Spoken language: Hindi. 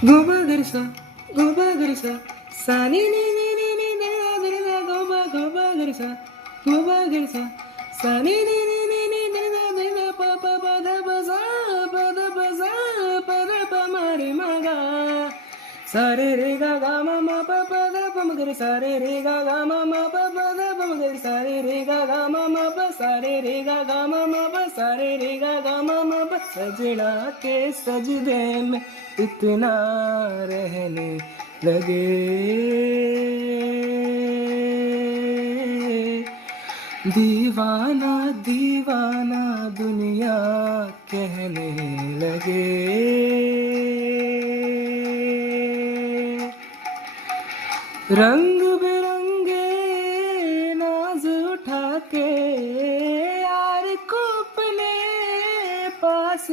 Goba garisa, goba garisa, sa ni da goba goba garisa, goba garisa, sa ni da pa pa pa da pa ma re ma ga, sa re ga ma pa pa da pa ma ga re sa re ga ma pa pa da pa ma ga re sa re ga ma pa sa re ga ma pa sa re ga ma pa सजना के सजदे में इतना रहने लगे दीवाना दीवाना दुनिया कहने लगे रंग बिरंगे नाज उठा के यार को अपने पास